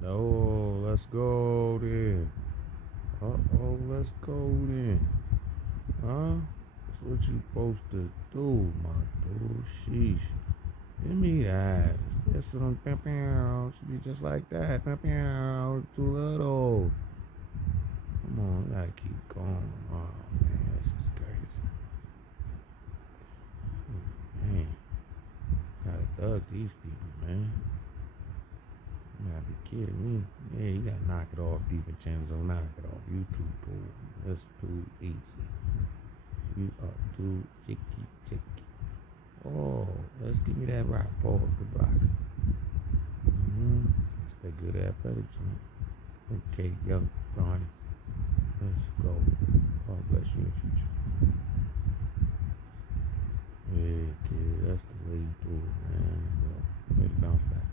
No, let's go then. Uh-oh, let's go then. Huh? That's what you supposed to do, my dude. Sheesh. Give me that. This one, pew, pew. Should be just like that. Pew, pew. It's too little. Come on, we gotta keep going. Oh man, this is crazy. Man, gotta thug these people, man. You gotta be kidding me. Yeah, you gotta knock it off, DiVincenzo. Knock it off. You too, boo. That's too easy. You are too chicky, chicky. Oh, let's give me that rock. Pause the block. It's that good athletics. Okay, young Bronny. Let's go. God bless you in the future. Yeah, kid, that's the way you do it, man. Well, way to bounce back.